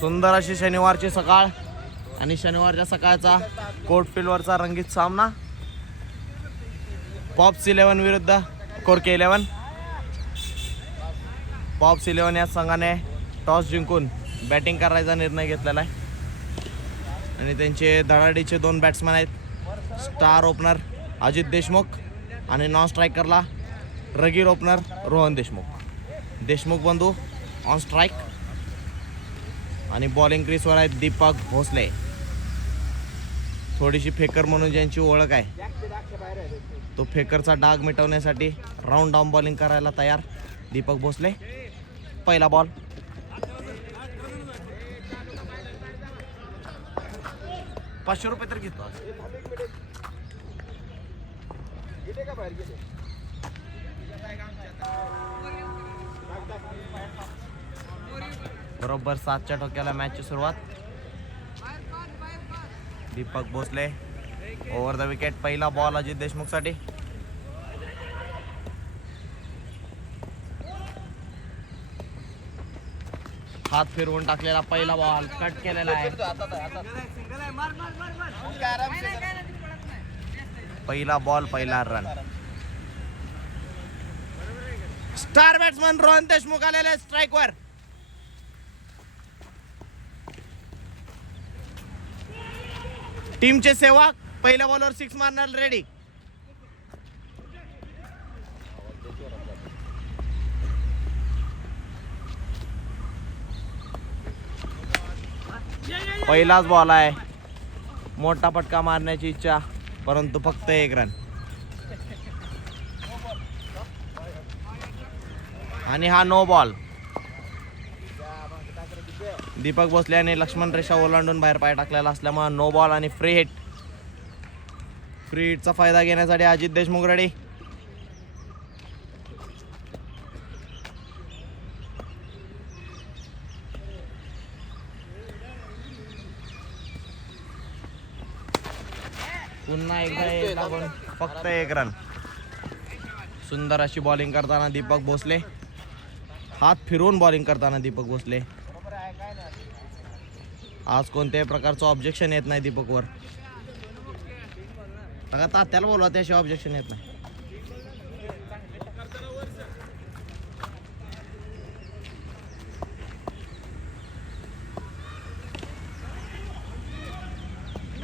सुंदर अशी शनिवारची सकाळ आणि शनिवारच्या सकाळचा कोर्टफिल्डवरचा रंगीत सामना. पॉप्स 11 विरुद्ध कोरके 11. पॉप्स 11 या संघाने टॉस जिंकून बॅटिंग करायचा निर्णय घेतलेला आहे आणि त्यांचे धडाडीचे 2 बॅट्समॅन आहेत. स्टार ओपनर अजित देशमुख आणि नॉन स्ट्रायकरला रगीर ओपनर रोहन देशमुख बंधू ऑन स्ट्राईक. आणि बॉलिंग क्रीजवर आहेत दीपक भोसले. थोडीशी फेकर म्हणून ज्यांची ओळख आहे तो फेकरचा डाग मिटवण्यासाठी राऊंड डाऊन बॉलिंग करायला तयार दीपक भोसले. पहिला बॉल. ₹500 तर घेतो. बरोबर 7च्या ठोक्याला मॅचची सुरुवात. Deepak Bhosale over the wicket. पहिला बॉल अजित देशमुख साठी. हात फिरवून टाकलेला पहिला बॉल कट केलेला आहे. पहिला बॉल पहिला run. Star batsman Rohan Deshmukh आलेले स्ट्राईकवर. टीमचे सेवक पहिल्या बॉलवर 6 मारणार रेडी. पहिलाच बॉल आहे. मोठा फटका मारण्याची इच्छा परंतु फक्त 1 रन. आणि हा नो बॉल. दीपक भोसले आणि लक्ष्मण रेषा ओलांडून बाहेर पाय टाकलेला असल्यामुळे नो बॉल आणि फ्री हिट. फ्री हिटचा फायदा घेण्यासाठी अजित देशमुख रेडी. पुन्हा एकदा फक्त 1 रन. सुंदर अशी बॉलिंग करताना दीपक भोसले. हात फिरवून बॉलिंग करताना दीपक भोसले. आज कोणत्याही प्रकारचं ऑब्जेक्शन येत नाही दीपकवर. तात्याला बोलवा त्याशिवाय ऑब्जेक्शन येत नाही.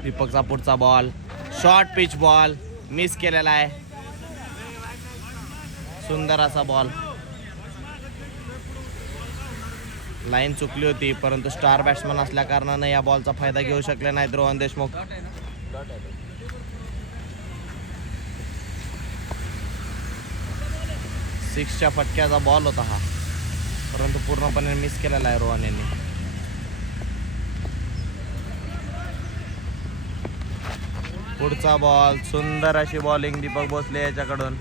दीपकचा पुढचा ball short pitch ball miss केलेला आहे. सुंदर असा बॉल. लाईन चुकली होती परंतु स्टार बॅट्समन असल्या कारणाने या बॉलचा फायदा घेऊ शकले नाहीत रोहन देशमुख. सिक्सच्या फटक्याचा बॉल होता हा परंतु पूर्णपणे मिस केलेला आहे रोहन यांनी. पुढचा बॉल. सुंदर अशी बॉलिंग दीपक भोसले याच्याकडून.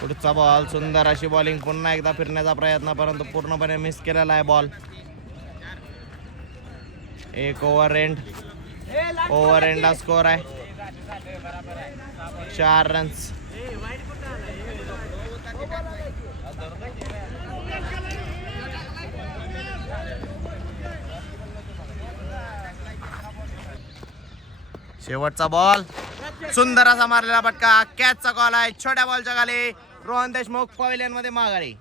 पुढचा बॉल. सुंदर अशी बॉलिंग. पुन्हा एकदा फिरण्याचा प्रयत्न परंतु पूर्णपणे मिस केलेला आहे बॉल. एक ओव्हर एंडला स्कोर आहे 4 रन्स. शेवटचा बॉल. सुंदर असा मारलेला फटका. कॅचचा कॉल आहे. छोट्या बॉलच्या खाली रोहन देशमुख पवेलियन मध्ये माघारी.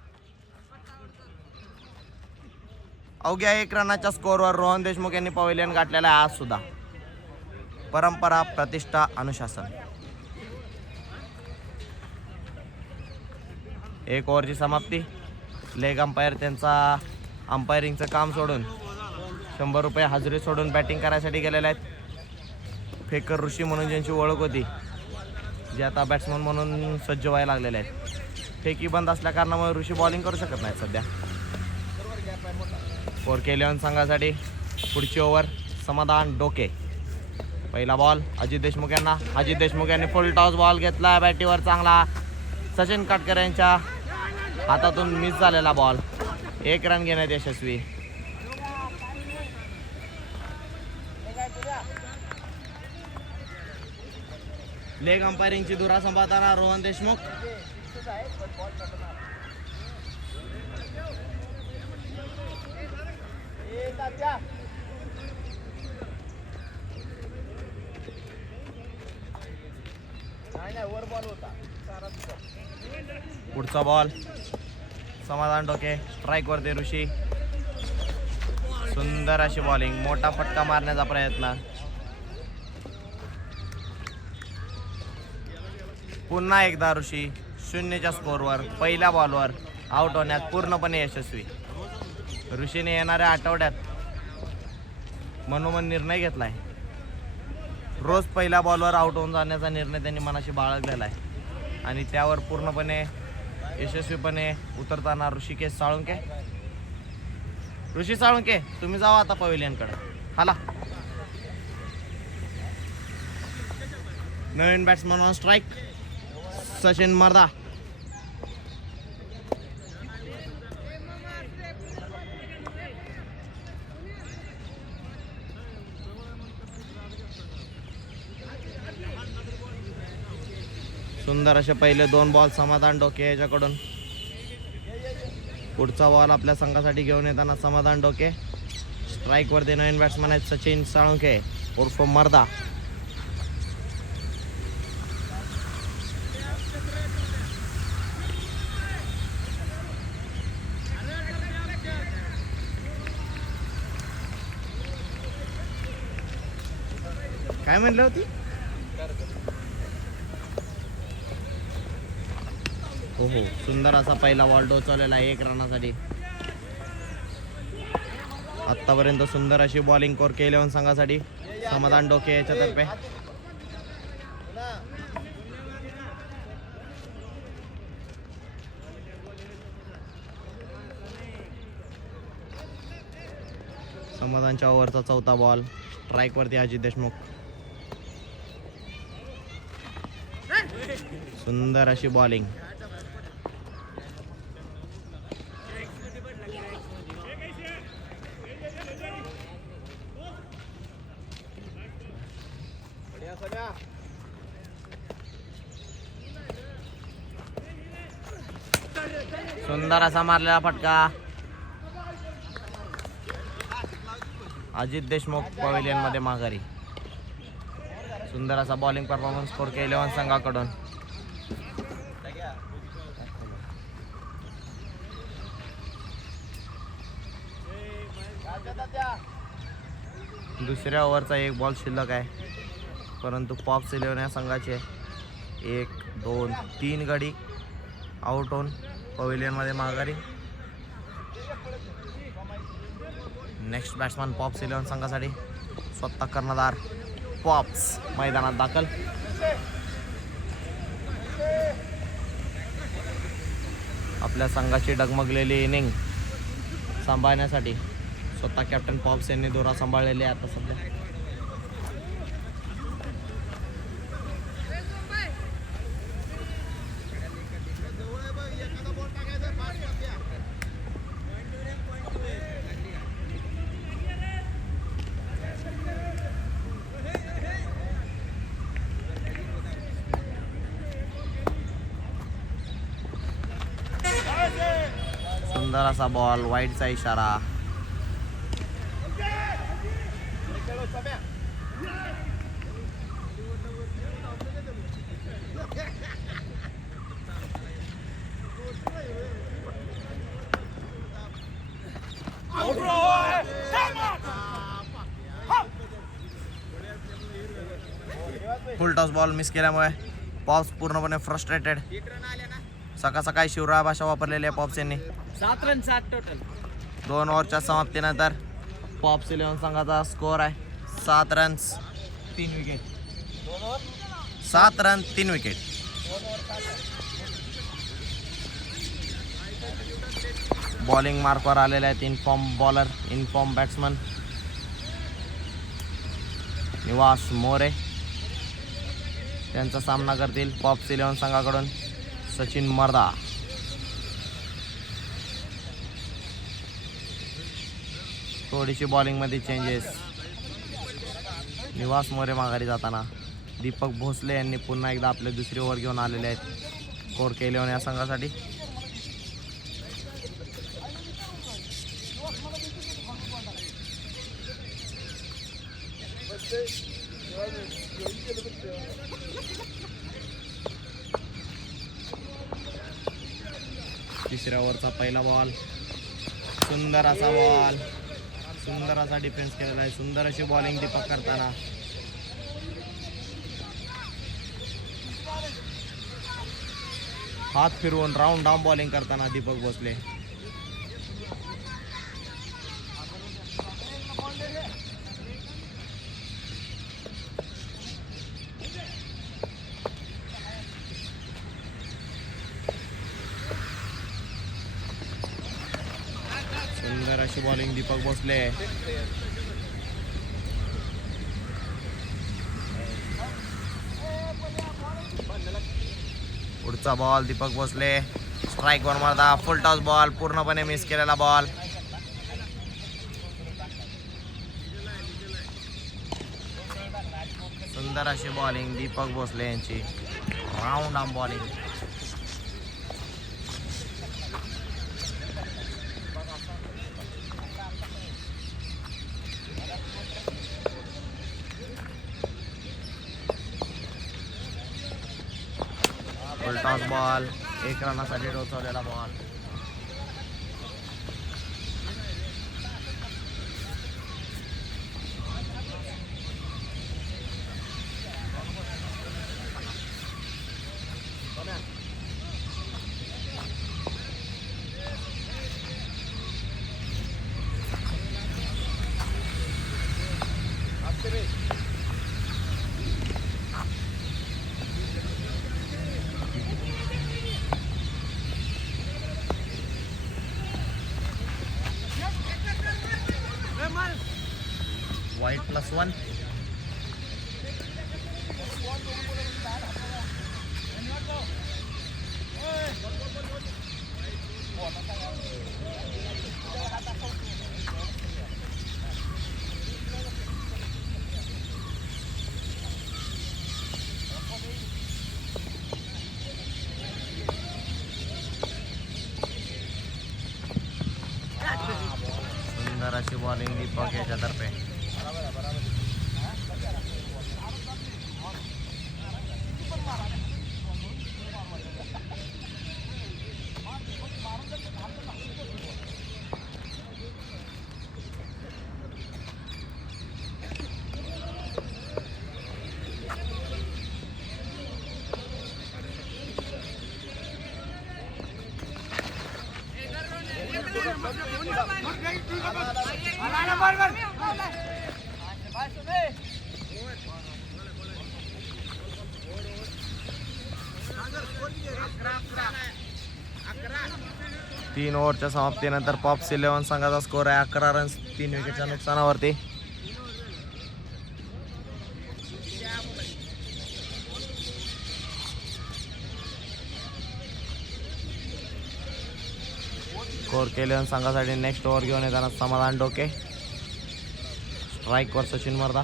अवघ्या 1 रनाच्या स्कोरवर रोहन देशमुख यांनी पवेलियन गाठलेला आहे. आज सुद्धा परंपरा, प्रतिष्ठा, अनुशासन. 1 ओव्हरची समाप्ती. लेग अंपायर त्यांचा अंपायरिंगचं काम सोडून ₹100 हजेरी सोडून बॅटिंग करायसाठी गेलेले आहेत. फेकर ऋषी म्हणून ज्यांची ओळख होती जे आता बॅट्समन म्हणून सज्ज व्हायला लागलेले आहेत. फेकी बंद असल्या कारणामुळे ऋषी बॉलिंग करू शकत नाहीत सध्या. कोरके 11 संघासाठी पुढची ओव्हर समाधान डोके. पहिला बॉल अजित देशमुख यांना. अजित देशमुख यांनी फुल टॉस बॉल घेतला बॅटीवर चांगला. सचिन काटकर यांच्या हातातून मिस झालेला बॉल. 1 रन घेण्यात यशस्वी. लेग अंपायरिंगची धुरा सांभाळताना रोहन देशमुख. पुढचा बॉल समाधान डोके. स्ट्राईक वरती ऋषी. सुंदर अशी बॉलिंग. मोठा फटका मारण्याचा प्रयत्न. पुन्हा एकदा ऋषी 0च्या स्कोरवर पहिल्या बॉलवर आउट होण्यात पूर्णपणे यशस्वी. ऋषीने येणाऱ्या आठवड्यात मनोमन निर्णय घेतलाय. रोज पहिल्या बॉलवर आउट होऊन जाण्याचा निर्णय त्यांनी मनाशी बाळगलेला आहे आणि त्यावर पूर्णपणे यशस्वीपणे उतरताना ऋषिकेश साळुंके. ऋषी साळुंके तुम्ही जावा आता पवेलियनकडे. हाला. नवीन बॅट्समन ऑन स्ट्राईक सचिन मर्दा. सुंदर असे पहिले 2 बॉल समाधान डोके याच्याकडून. पुढचा बॉल आपल्या संघासाठी घेऊन येताना समाधान डोके. स्ट्राईक वरती नवीन बॅट्समन आहेत सचिन साळुंके उर्फ मर्दा. काय म्हणलं होती? हो हो. सुंदर असा पहिला बॉल डोचवलेला आहे 1 रनासाठी. आतापर्यंत सुंदर अशी बॉलिंग कोर केली संघासाठी समाधान डोके याच्यातर्फे. समाधानच्या ओव्हरचा 4था बॉल. स्ट्राईक वरती अजित देशमुख. सुंदर अशी बॉलिंग. सुंदर असा मारलेला फटका. अजित देशमुख पवेलियन मध्ये माघारी. सुंदर असा बॉलिंग परफॉर्मन्स स्कोर केला संघाकडून. दुसऱ्या ओव्हरचा 1 बॉल शिल्लक आहे परंतु पॉप्स 11 या संघाचे 1 2 3 गडी आउट होऊन पवेलियन मध्ये माघारी. नेक्स्ट बॅट्समन पॉप्स 11 संघासाठी स्वतः कर्णधार पॉप्स मैदानात दाखल. आपल्या संघाची डगमगलेली इनिंग सांभाळण्यासाठी स्वतः कॅप्टन पॉप्स यांनी दोरा सांभाळलेले आता सध्या. सुंदर असा बॉल. वाईडचा इशारा. फुल टॉस बॉल मिस केल्यामुळे पॉप्स पूर्णपणे फ्रस्ट्रेटेड. सकाळी शिवराय भाषा वापरलेली आहे पॉप्स यांनी. 7 रन 7 टोटल. 2 ओव्हरच्या समाप्तीनंतर पॉप्स 11 संघाचा स्कोअर आहे 7 runs 3 wicket. 7 run 3 wicket. Bowling मार्कवर आलेले आहेत इनफॉर्म बॉलर, इनफॉर्म बॅट्समन. निवास मोरे. त्यांचा सामना करतील पॉप्स 11 संघाकडून सचिन मर्दा. थोडीशी बॉलिंगमध्ये चेंजेस. निवास मोरे माघारी जाताना. दीपक भोसले यांनी पुन्हा एकदा आपले दुसरी ओव्हर घेऊन आलेले आहेत कोरके 11 या संघासाठी. तिसऱ्या ओव्हरचा पहिला बॉल. सुंदर असा बॉल. सुंदर असा डिफेन्स केलेला आहे. सुंदर अशी बॉलिंग दीपक करताना. हात फिरवून राऊंड डाऊन बॉलिंग करताना दीपक भोसले. सुंदर अशी बॉलिंग दीपक भोसले. पुढचा बॉल दीपक भोसले. स्ट्राईक वर मारता. Full toss ball. पूर्णपणे मिस केलेला बॉल. सुंदर अशी बॉलिंग दीपक भोसले यांची. Round arm bowling. Full toss ball. 1 रनासाठी डोचवलेला बॉल. वाईट +1. सुंदर अशी बॉलिंग दीपक याच्यातर्फे. तीन ओव्हरच्या समाप्तीनंतर पॉप्स 11 संघाचा स्कोर आहे 11 रन्स 3 विकेटच्या नुकसानावरती. कोरके 11 संघासाठी नेक्स्ट ओव्हर घेऊन येताना समाधान डोके. स्ट्राईक वर सचिन मर्दा.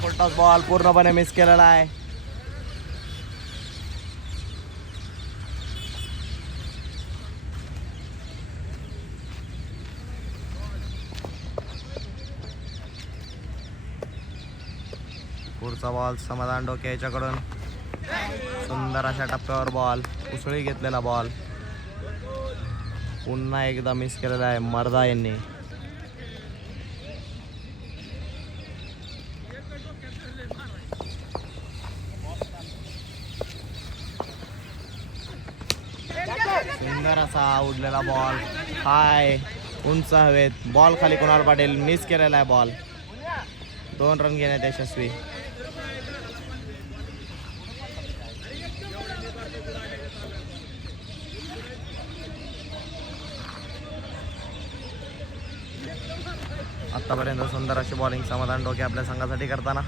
फुल टॉस बॉल पूर्णपणे मिस केलेला आहे. पुढचा बॉल समाधान डोके याच्याकडून. सुंदर अशा टप्प्यावर बॉल. उसळी घेतलेला बॉल पुन्हा एकदा मिस केलेला आहे मर्दा यांनी. सुंदर असा उडलेला बॉल हाय उंच हवेत. बॉल खाली कुणाल पाटील मिस केलेला आहे बॉल. 2 रन घेण्यात यशस्वी. आतापर्यंत सुंदर अशी बॉलिंग समाधान डोके आपल्या संघासाठी करताना.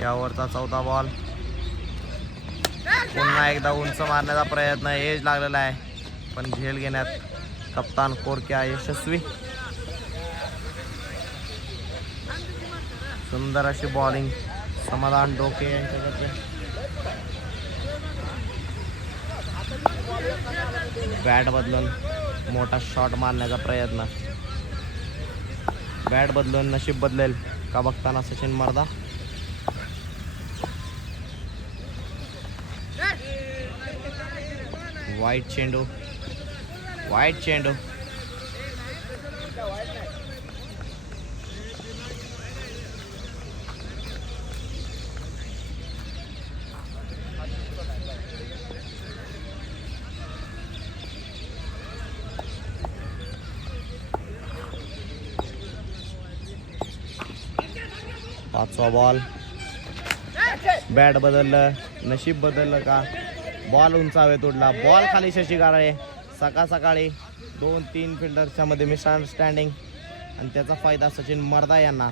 या ओव्हरचा 4था बॉल. पुन्हा एकदा उंच मारण्याचा प्रयत्न. एज लागलेला आहे पण झेल घेण्यात कप्तान कोरक्या यशस्वी. सुंदर अशी बॉलिंग समाधान डोके यांच्याकडे. बॅट बदलून मोठा शॉट मारण्याचा प्रयत्न. बॅट बदलून नशीब बदलेल का बघताना सचिन मर्दा. वाईट चेंडू. 5वा बॉल. बॅट बदललं नशीब बदललं का. बॉल उंच हवेत उडला. बॉल खाली शशी गाराळे. सकाळी 2-3 फिल्डरच्या मध्ये मिसअंडरस्टँडिंग आणि त्याचा फायदा सचिन मर्दा यांना.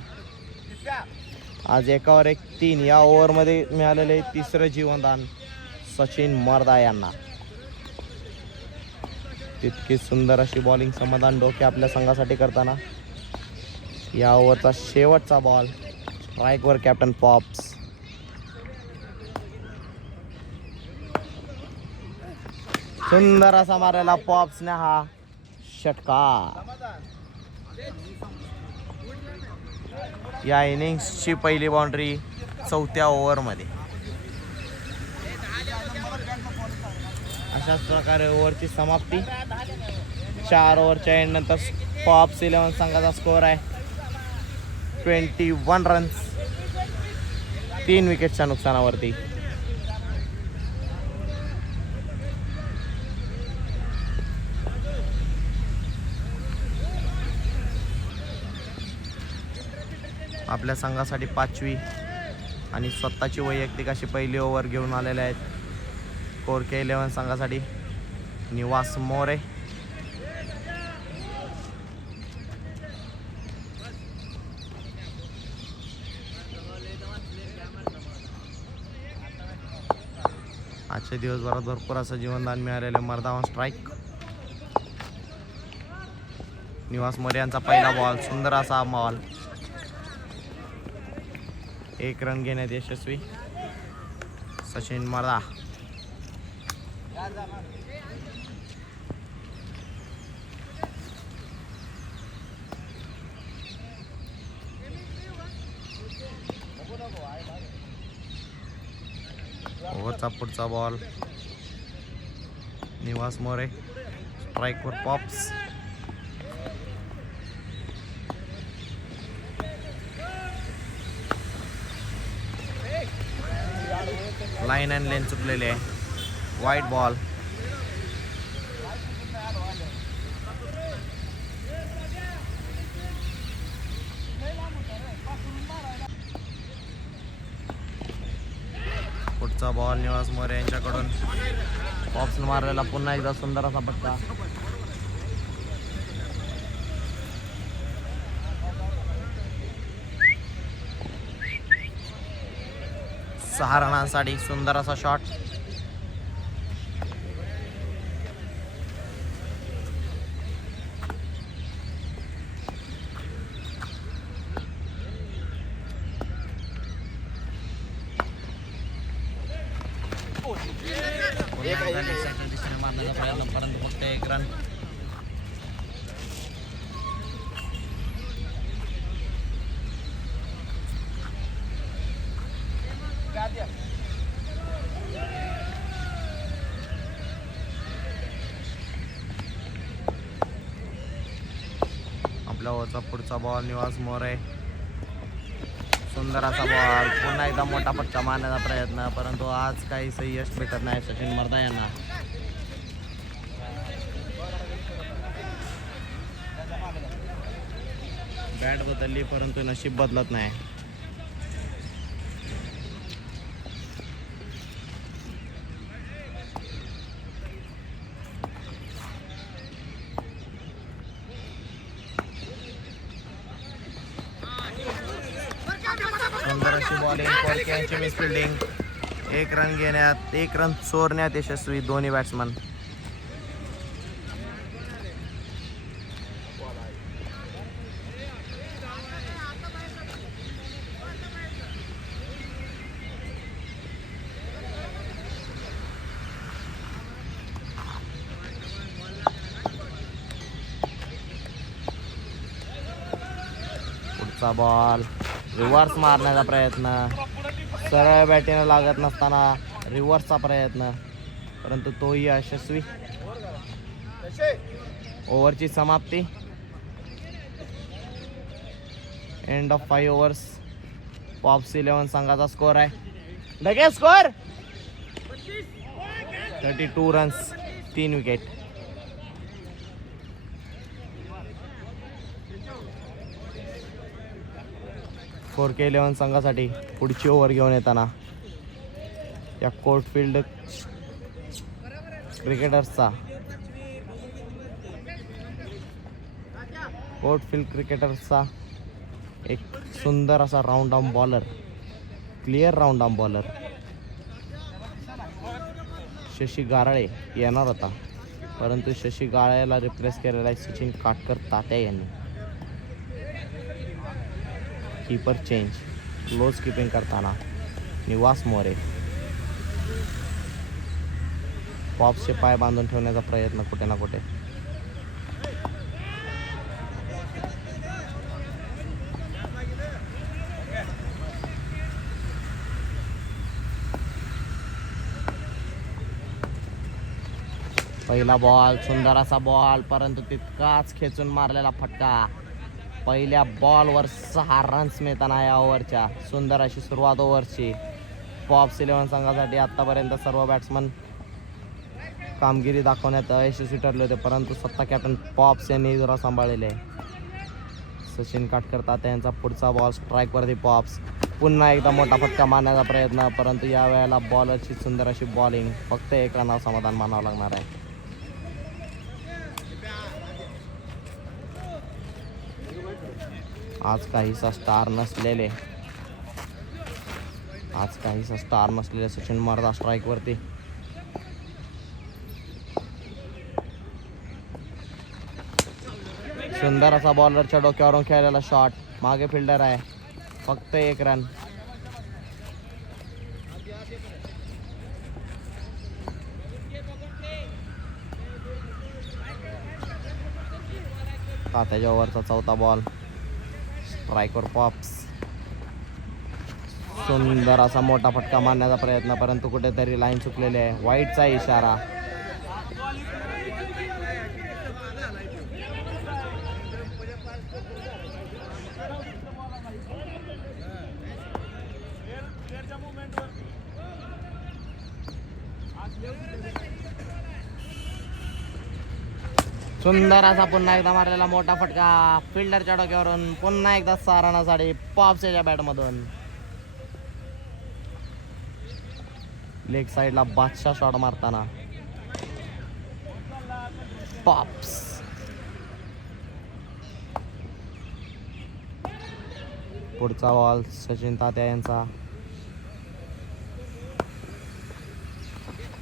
आज 1वर 1 3 या ओव्हरमध्ये मिळालेले 3रं जीवनदान सचिन मर्दा यांना. तितकी सुंदर अशी बॉलिंग समाधान डोके आपल्या संघासाठी करताना. या ओव्हरचा शेवटचा बॉल. स्ट्राईकवर captain pops. सुंदर असा मारलेला पॉप्सने हा षटकार. या इनिंग्सची पहिली बाउंड्री 4थ्या ओव्हरमध्ये. अशाच प्रकारे ओव्हरची समाप्ती. 4 ओव्हरच्या एंड नंतर पॉप्स 11 संघाचा स्कोअर आहे 21 रन्स. 3 विकेटच्या नुकसानावरती. आपल्या संघासाठी 5वी आणि स्वतःची वैयक्तिक अशी पहिली ओव्हर घेऊन आलेले आहेत कोरके 11 संघासाठी निवास मोरे. आजच्या दिवसभरात भरपूर असं जीवनदान मिळालेलं. मर्दावन स्ट्राईक. निवास मोरे यांचा पहिला बॉल. सुंदर असा बॉल. 1 रन घेण्यात यशस्वी सचिन मर्दा. ओव्हरचा पुढचा बॉल. निवास मोरे. स्ट्राईकवर पॉप्स. लाईन अँड लेन चुकलेले आहे. वाईट बॉल. पुढचा बॉल निवास मोरे यांच्याकडून. पॉप्स मारलेला पुन्हा एकदा सुंदर असा पट्टा. सहा रनांसाठी सुंदर असा शॉट. मारण्याचा प्रयत्न परंतु फक्त 1 रन. आपल्या ओव्हरचा पुढचा बॉल. निवास मोरे. सुंदर असा बॉल. पुन्हा एकदा मोठा फटका मारण्याचा प्रयत्न परंतु आज काही सही यश भेटत नाही सचिन मर्दा यांना. बॅट बदलली परंतु नशीब बदलत नाही. सुंदर अशी बॉलिंग, कोलक्यांची मिस फिल्डिंग. 1 रन घेण्यात, 1 रन चोरण्यात यशस्वी दोन्ही बॅट्समन. पुढचा बॉल, रिव्हर्स मारण्याचा प्रयत्न, सरळ बॅटीनं लागत नसताना रिव्हर्सचा प्रयत्न, परंतु तोही यशस्वी. ओव्हरची समाप्ती. End of 5 overs. पॉप्स 11 संघाचा स्कोर आहे. लगेच स्कोर 32 रन्स, 3 विकेट. फोरके 11 संघासाठी पुढची ओव्हर घेऊन येताना या कोर्टफिल्ड क्रिकेटर्सचा एक सुंदर असा round arm bowler, clear round arm bowler Shashi Garale येणार होता, परंतु शशी गारळेला रिप्लेस केलेला आहे सचिन काटकर तात्या यांनी. कीपर चेंज, क्लोज कीपिंग करताना निवास मोरे. पॉप्सचे पाय बांधून ठेवण्याचा प्रयत्न कुठे ना कुठे. पहिला बॉल, सुंदर असा बॉल, परंतु तितकाच खेचून मारलेला फटका. पहिल्या बॉलवर 6 रन्स मिळताना या ओव्हरच्या. सुंदर अशी सुरुवात ओव्हरची. पॉप्स 11 संघासाठी आत्तापर्यंत सर्व बॅट्समन कामगिरी दाखवण्यात यशस्वी ठरले होते, परंतु स्वतः कॅप्टन पॉप्स यांनी जरा सांभाळलेले. सचिन काटकर तात्या यांचा पुढचा बॉल स्ट्राईकवरती. पॉप्स पुन्हा एकदा मोठा फटका मारण्याचा प्रयत्न, परंतु या वेळेला बॉलरची सुंदर अशी बॉलिंग. फक्त 1 रनावर समाधान मानावं लागणार आहे. आज काहीसा स्टार नसलेले सचिन मर्दा स्ट्राईकवरती. सुंदर असा बॉलरच्या डोक्यावरून खेळलेला शॉट. मागे फिल्डर आहे. फक्त 1 रन. तात्याच्या ओव्हरचा 4था बॉल. स्ट्राईकवर पॉप्स. सुंदर असा मोठा फटका मारण्याचा प्रयत्न, परंतु कुठेतरी लाईन चुकलेली आहे. वाईटचा इशारा. सुंदर असा पुन्हा एकदा मारलेला मोठा फटका फिल्डरच्या डोक्यावरून. पुन्हा एकदा 6 रनासाठी पॉप्सच्या बॅटमधून. लेग साईडला बादशाह शॉट मारताना पॉप्स. पुढचा बॉल सचिन तात्या यांचा.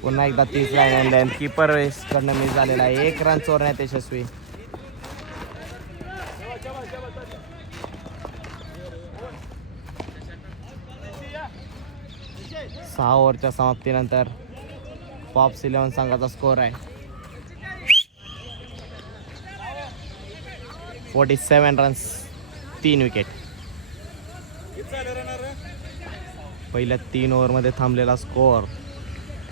पुन्हा एकदा 30 लाईन. कीपर कडनं मिस झालेला आहे. 1 रन चोरण्यात यशस्वी. सहा ओव्हरच्या समाप्तीनंतर पॉप्स 11 संघाचा स्कोर आहे 47 रन्स, 3 विकेट. पहिल्या 3 ओव्हरमध्ये थांबलेला स्कोअर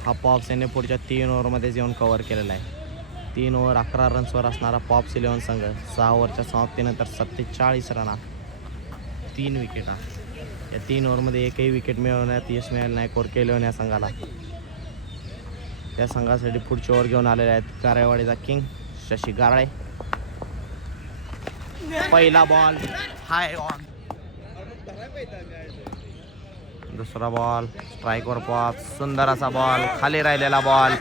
हा पॉप्स याने पुढच्या 3 ओव्हरमध्ये येऊन कव्हर केलेला आहे. 3 ओव्हर 11 रन्सवर असणारा पॉप्स 11 संघ 6 ओव्हरच्या समाप्तीनंतर 47 रनात 3 विकेटा. या 3 ओव्हरमध्ये एकही विकेट मिळवण्यात यश मिळालं नाही कोरके 11 या संघाला. त्या संघासाठी पुढचे ओव्हर घेऊन आलेले आहेत कारेवाडीचा किंग शशी गारळे. पहिला बॉल हाय ऑन. दुसरा बॉल स्ट्राईकवर पॉप. सुंदर असा बॉल खाली राहिलेला बॉल,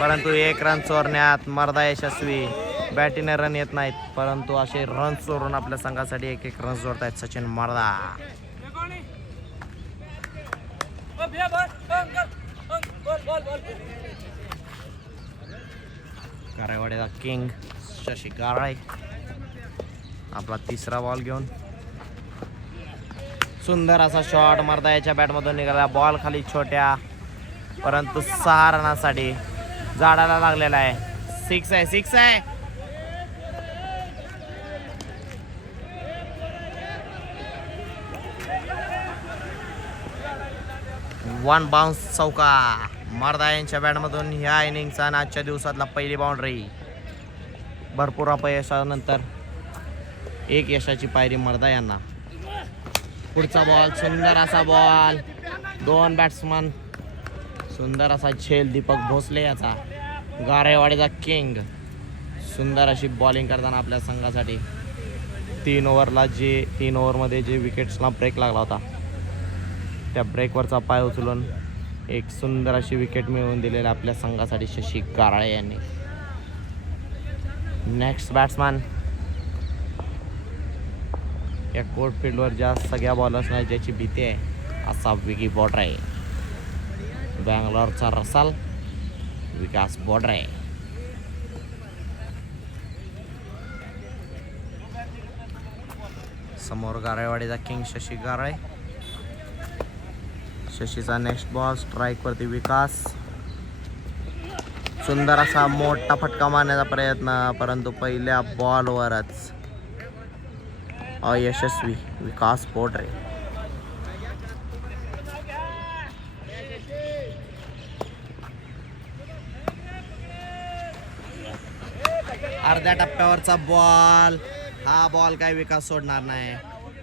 परंतु 1 रन चोरण्यात मर्दा यशस्वी. बॅटीने रन येत नाहीत, परंतु असे रन चोरून आपल्या संघासाठी 1-1 रन जोडतायत सचिन मर्दा. गारेवाडीचा किंग शशी गाराळे आपला तिसरा बॉल घेऊन. सुंदर असा शॉट मर्दा याच्या बॅटमधून निघाला. बॉल खाली छोट्या, परंतु 6 रनासाठी झाडाला लागलेला आहे. 6 आहे, 6 आहे. वन बाउन्स चौका मर्दा यांच्या बॅटमधून ह्या इनिंगचा आणि आजच्या दिवसातला पहिली बाउंड्री. भरपूर अपयशानंतर 1 यशाची पायरी मर्दा यांना. पुढचा बॉल सुंदर असा बॉल. 2 बॅट्समन. सुंदर असा झेल दीपक भोसले याचा. गारेवाडीचा किंग सुंदर अशी बॉलिंग करताना आपल्या संघासाठी 3 ओव्हरमध्ये जे विकेट्सला ब्रेक लागला होता, त्या ब्रेकवरचा पाय उचलून एक सुंदर अशी विकेट मिळवून दिलेली आपल्या संघासाठी शशी गाराळे यांनी. नेक्स्ट बॅट्समॅन या कोर्ट फील्डवर ज्या सगळ्या बॉलर्सना ज्याची भीती आहे असा विकी बॉर्डर आहे. बँगलोरचा रसाल विकास बॉर्डर आहे. समोर गारेवाडीचा किंग शशी गाराळे. शशीचा नेक्स्ट बॉल स्ट्राईकवरती विकास. सुंदर असा मोठा फटका मारण्याचा प्रयत्न, परंतु पहिल्या बॉलवरच अयशस्वी. विकास पोटरे. अर्ध्या टप्प्यावरचा बॉल. हा बॉल काय विकास सोडणार नाही.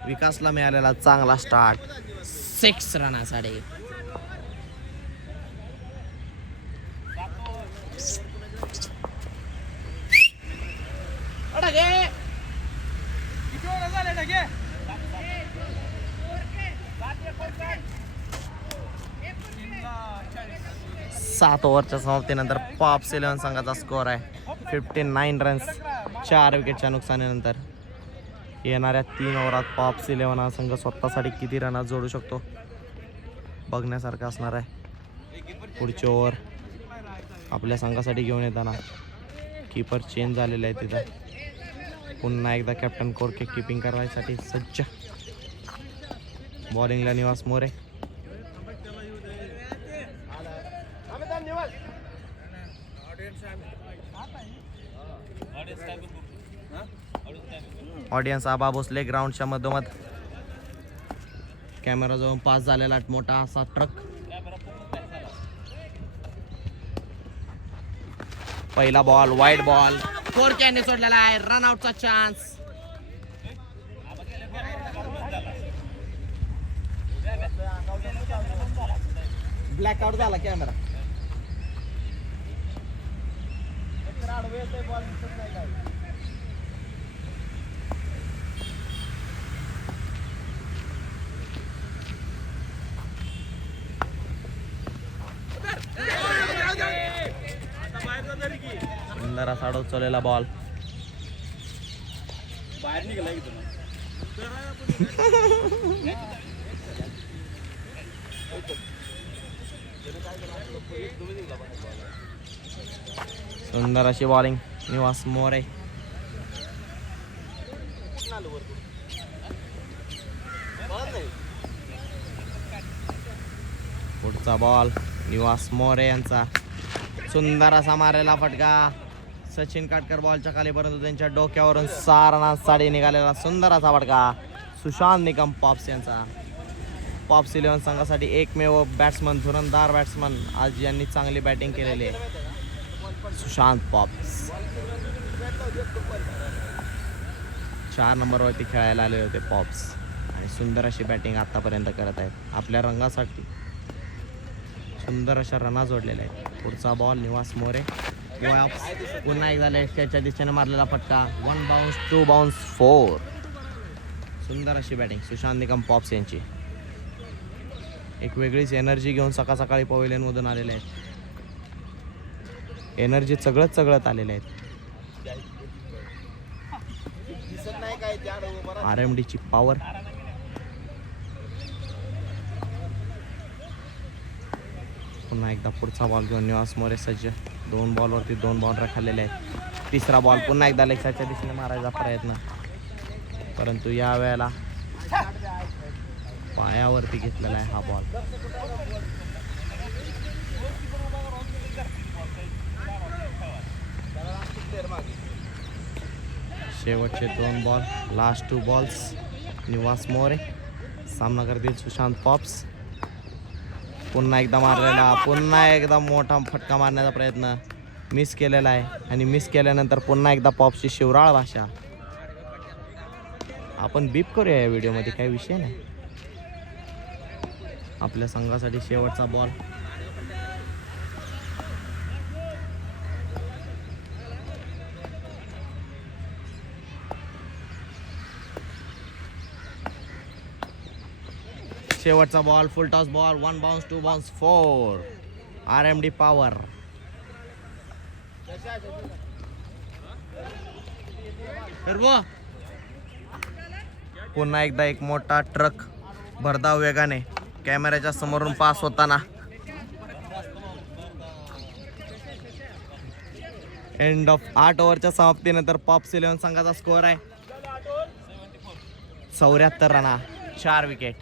विकासला मिळालेला चांगला स्टार्ट 6 रनासाठी. सात ओव्हरच्या समाप्तीनंतर पॉप्स 11 संघाचा स्कोअर आहे 59 रन्स. 4 विकेटच्या नुकसानीनंतर येणाऱ्या 3 ओव्हरात पॉप्स 11 हा संघ स्वतःसाठी किती रनात जोडू शकतो बघण्यासारखं असणार आहे. पुढची ओव्हर आपल्या संघासाठी घेऊन येताना कीपर चेंज झालेला आहे तिथं. पुन्हा एकदा कॅप्टन कोरके किपिंग करायसाठी सज्ज. बॉलिंगला निवास मोरे. ऑडियन्स आबा भोसले ग्राउंडच्या मधोमध. कॅमेरा जवळ पास झालेला मोठा असा ट्रक. पहिला बॉल वाईड बॉल. कोरक्याने सोडलेला आहे. रन आउटचा चान्स. ब्लॅकआउट झाला कॅमेरा. सुंदर असा डोचवलेला बॉल. बाहेर निघाला सुंदर अशी बॉलिंग निवास मोरे. पुढचा बॉल निवास मोरे यांचा. सुंदर असा मारलेला फटका सचिन काटकर बॉलच्या खाली, परंतु त्यांच्या डोक्यावरून 6 रनांसाठी निघालेला सुंदर असा फटका सुशांत निकम पॉप्स यांचा. पॉप्स 11 संघासाठी एकमेव बॅट्समन, धुरंदार बॅट्समन आज यांनी चांगली बॅटिंग केलेली आहे. सुशांत पॉप्स 4 नंबरवरती खेळायला आले होते पॉप्स आणि सुंदर अशी बॅटिंग आतापर्यंत करत आहेत. आपल्या रंगासाठी सुंदर अशा रना जोडलेल्या आहेत. पुढचा बॉल निवास मोरे. पुन्हा एकदा लेफ्टच्या दिशेने मारलेला फटका. 1 बाउन्स 2 बाउन्स 4. सुंदर अशी बॅटिंग सुशांत निकम पॉप्स यांची. एक वेगळीच एनर्जी घेऊन सकाळ सकाळी पवेलियनमधून आलेले आहेत. एनर्जी चगळत आलेले आहेत. RMD ची पॉवर. पुन्हा एकदा पुढचा बॉल घेऊन निवास मोरे सज्ज. 2 बॉलवरती 2 बाउंड्री खाल्लेले आहेत. तिसरा बॉल पुन्हा एकदा लेग साईडच्या दिशेने मारायचा प्रयत्न, परंतु या वेळेला पायावरती घेतलेला आहे हा बॉल. शेवटचे 2 बॉल, लास्ट 2 बॉल्स. निवास मोरे सामना करतील सुशांत पॉप्स. पुन्हा एकदा मारलेला, पुन्हा एकदा मोठा फटका मारण्याचा प्रयत्न मिस केलेला आहे. आणि मिस केल्यानंतर पुन्हा एकदा पॉप्सची शिवराळ भाषा. आपण बीप करूया या व्हिडिओमध्ये, काही विषय नाही. आपल्या संघासाठी शेवटचा बॉल. शेवटचा बॉल, फुल toss ball. 1 bounce 2 bounce 4. RMD power. पुन्हा एकदा एक मोठा ट्रक भरधाव वेगाने कॅमेऱ्याच्या समोरून पास होताना. एंड ऑफ 8 ओव्हरच्या समाप्तीनंतर पॉप्स 11 संघाचा स्कोअर आहे 74 रना, 4 विकेट.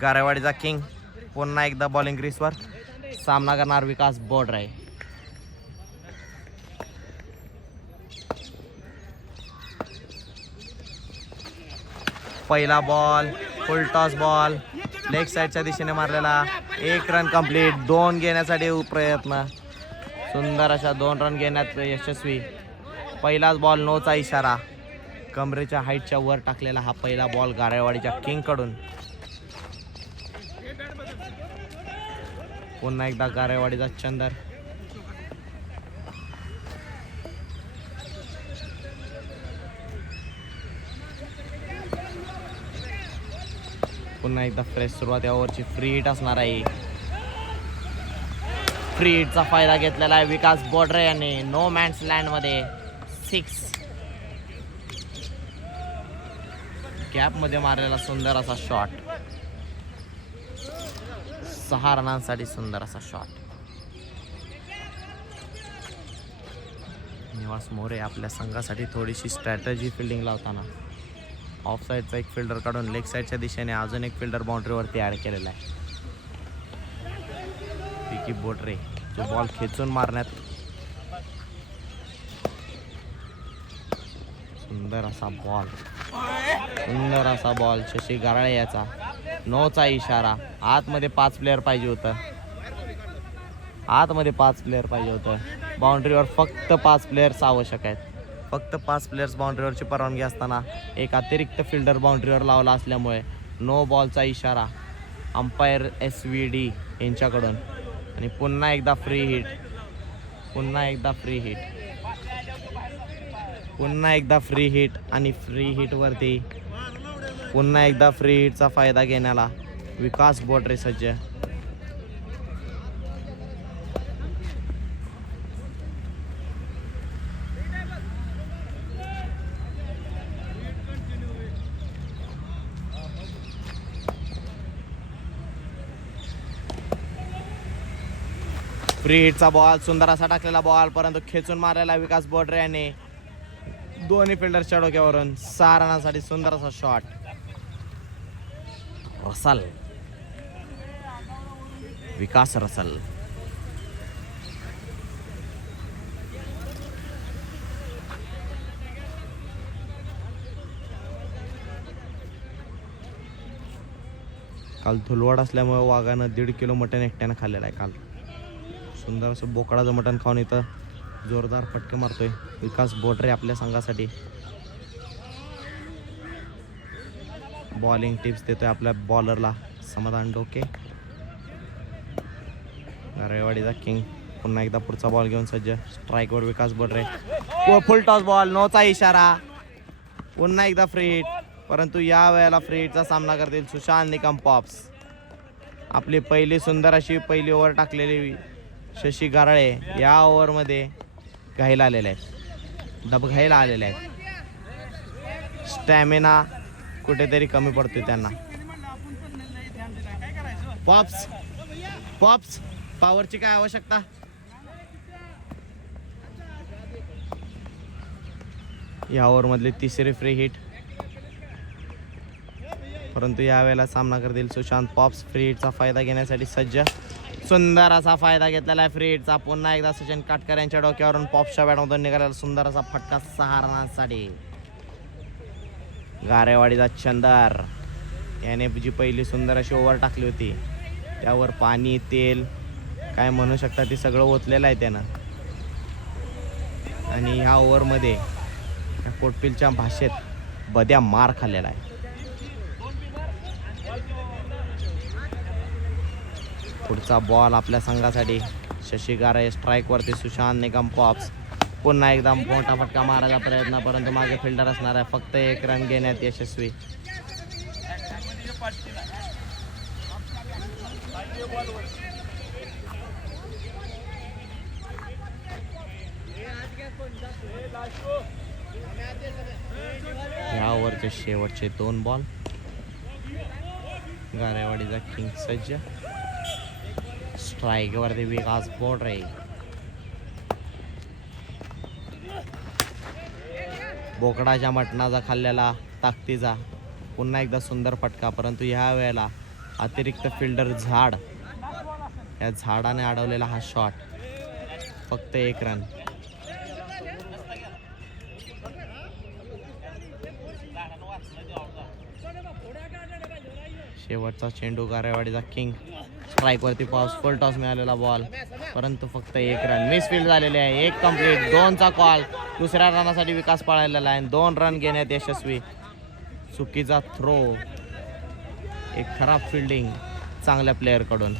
गारेवाडीचा किंग पुन्हा एकदा बॉलिंग क्रीजवर. सामना करणार विकास बोडरे. पहिला बॉल, फुल टॉस बॉल, लेग साईडच्या दिशेने मारलेला. 1 रन कंप्लीट. 2 घेण्यासाठी प्रयत्न. सुंदर अशा 2 रन घेण्यात यशस्वी. पहिलाच बॉल, नोचा इशारा. कमरेच्या हाईटच्या वर टाकलेला हा पहिला बॉल गारेवाडीच्या किंग कडून. पुन्हा एकदा गारेवाडीचा चंदर. पुन्हा एकदा फ्रेश सुरुवात. या ओव्हरची फ्री हिट असणार आहे. फ्री हिटचा फायदा घेतलेला आहे विकास बोडरे यांनी. नो मॅन्स लँड मध्ये 6. गॅप मध्ये मारलेला सुंदर असा शॉट. 6 रनांसाठी सुंदर असा शॉट. निवास मोरे आपल्या संघासाठी थोडीशी स्ट्रॅटजी फिल्डिंग लावताना ऑफ साईडचा एक फिल्डर काढून लेग साईडच्या दिशेने अजून एक फिल्डर बाउंड्रीवरती ॲड केलेला आहे. विकी बोडरे जो बॉल खेचून मारण्यात सुंदर असा बॉल. सुंदर असा बॉल. शशी गाराळे याचा. नोचा इशारा. आतमध्ये 5 प्लेयर पाहिजे होतं. आतमध्ये 5 प्लेयर पाहिजे होतं. बाउंड्रीवर फक्त 5 प्लेयर्स आवश्यक आहेत. फक्त 5 प्लेयर्स बाउंड्रीवरची परवानगी असताना एक अतिरिक्त फिल्डर बाउंड्रीवर लावला असल्यामुळे नो बॉलचा इशारा अंपायर SVD यांच्याकडून. आणि पुन्हा एकदा फ्री हिट. पुन्हा एकदा फ्री हिट. पुन्हा एकदा फ्री हिट. आणि फ्री हिटवरती पुन्हा एकदा फ्री हिटचा फायदा घेण्याला विकास बोडरे सज्ज. फ्री हिटचा बॉल. सुंदर असा टाकलेला बॉल, परंतु खेचून मारलेला विकास बोडरे याने. दोन्ही फिल्डरच्या डोक्यावरून 6 रनांसाठी सुंदर असा शॉट. रसल. विकास रसल. काल धुलवाड असल्यामुळे वाघानं 1.5 किलो मटण एकट्यानं खाल्लेलं आहे काल. सुंदर असं बोकडाचं मटण खाऊन इथं जोरदार फटके मारतोय विकास बोडरे आपल्या संघासाठी. बॉलिंग टिप्स देतोय आपल्या बॉलरला समाधान डोके. गारेवाडीचा किंग पुन्हा एकदा पुढचा बॉल घेऊन सज्ज. स्ट्राईकवर Vikas Bodre. Full toss ball. नोचा इशारा. पुन्हा एकदा फ्री हिट. परंतु या वेळेला फ्री हिटचा सामना करतील सुशांत निकम पॉप्स. आपली पहिली सुंदर अशी पहिली ओव्हर टाकलेली शशी गाराळे या ओव्हरमध्ये घाईला आलेले आहेत, दबघाईला आलेले आहेत. स्टॅमिना कुठेतरी कमी पडतोय त्यांना. पॉप्स पॉप्स पॉवरची काय आवश्यकता. या ओव्हरमधली तिसरी फ्री हिट, परंतु यावेळेला सामना करतील सुशांत पॉप्स. फ्री हिटचा फायदा घेण्यासाठी सज्ज. सुंदर असा फायदा घेतलेला आहे फ्री हिटचा. पुन्हा एकदा सचिन काटकर यांच्या डोक्यावरून पॉप्सच्या बॅटमधून निघालेला सुंदर असा फटका 6 रनांसाठी. गारेवाडीचा चंदर याने जी पहिली सुंदर अशी ओव्हर टाकली होती त्यावर पाणी तेल काय म्हणू शकता ते सगळं ओतलेलं आहे त्यानं. आणि ह्या ओव्हरमध्ये या कोटपिलच्या भाषेत बद्या मार खाल्लेला आहे. पुढचा बॉल आपल्या संघासाठी शशी गारे. स्ट्राईकवरती सुशांत निकम पॉप्स. पुन्हा एकदा मोठा फटका मारायचा प्रयत्न, परंतु मागे फिल्डर असणार आहे. फक्त 1 रन घेण्यात यशस्वी. या ओव्हरचे शेवटचे 2 बॉल. गारेवाडीचा किंग सज्ज. स्ट्राईकवरती विकास बोडरे. बोकडाच्या मटणाचा खाल्लेला ताकदीचा पुन्हा एकदा सुंदर फटका, परंतु ह्या वेळेला अतिरिक्त फिल्डर झाड या झाडाने अडवलेला हा शॉट. फक्त 1 रन. शेवटचा चेंडू गारेवाडीचा किंग. स्ट्राईकवरती पाऊस. फुल टॉस मिळालेला बॉल, परंतु फक्त 1 रन. मिसफिल्ड झालेले आहे. 1 कंप्लीट. 2चा कॉल. दुसऱ्या रनासाठी विकास पळालेला आहे. 2 रन घेण्यात यशस्वी. चुकीचा थ्रो. एक खराब फिल्डिंग चांगल्या प्लेअरकडून.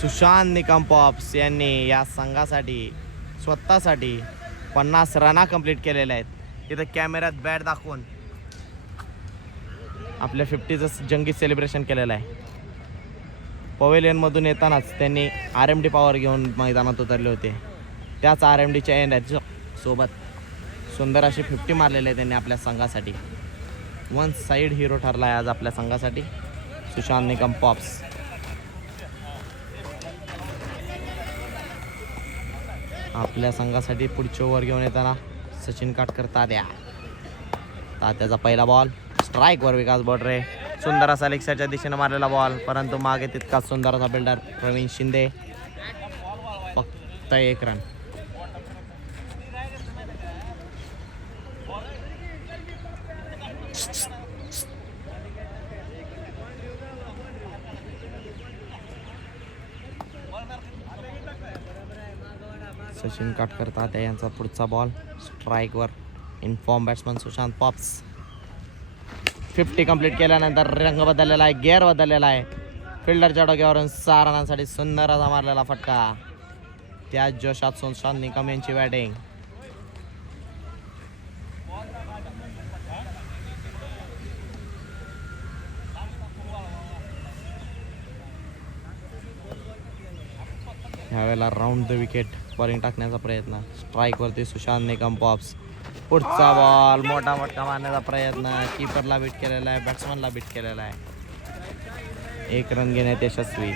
सुशांत निकम पॉप्स यांनी या संघासाठी स्वतःसाठी 50 रना कंप्लीट केलेल्या आहेत. तिथं कॅमेऱ्यात बॅट दाखवून आपल्या 50चं जंगी सेलिब्रेशन केलेलं आहे. पवेलियनमधून येतानाच त्यांनी RMD पॉवर घेऊन मैदानात उतरले होते. त्याच RMDच्या एंड सोबत सुंदर अशी 50 मारलेले आहे त्यांनी आपल्या संघासाठी. 1 साईड हिरो ठरला आहे आज आपल्या संघासाठी सुशांत निकम पॉप्स. आपल्या संघासाठी पुढची ओव्हर घेऊन येताना सचिन काटकर. तात्याचा पहिला बॉल. स्ट्राईकवर विकास बोडरे. सुंदर असा लेगसाईडच्या दिशेने मारलेला बॉल, परंतु मागे तितकाच सुंदर असा बिल्डर प्रवीण शिंदे. फक्त 1 रन. सचिन काटकर तात्या यांचा पुढचा बॉल. स्ट्राईकवर इनफॉर्म बॅट्समन सुशांत पॉप्स. 50 कंप्लीट केल्यानंतर रंग बदललेला आहे, गिअर बदललेला आहे. फिल्डरच्या डोक्यावरून 6 रनांसाठी सुंदर असा मारलेला फटका. त्याच जोशात सुशांत निकम यांची बॅटिंग. ह्यावेळेला राऊंड द विकेट बॉलिंग टाकण्याचा प्रयत्न. स्ट्राईकवरती सुशांत निकम पॉप्स. पुढचा बॉल. मोठा फटका मारण्याचा प्रयत्न. कीपरला बीट केलेला आहे, बॅट्समनला बीट केलेला आहे. 1 रन घेण्यात यशस्वी.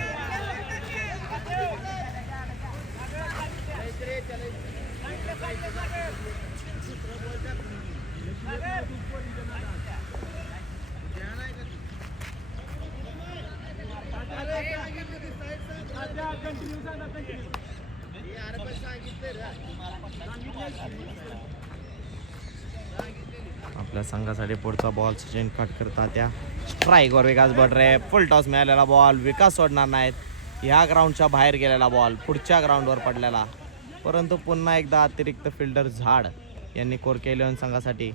आपल्या संघासाठी पुढचा बॉल. सचिन काटकर तात्या. स्ट्राईकवर विकास बोडरे. फुल टॉस मिळालेला बॉल. विकास सोडणार नाहीत. ह्या ग्राउंडच्या बाहेर गेलेला बॉल पुढच्या ग्राउंडवर पडलेला, परंतु पुन्हा एकदा अतिरिक्त फिल्डर झाड यांनी कोरके 11 संघासाठी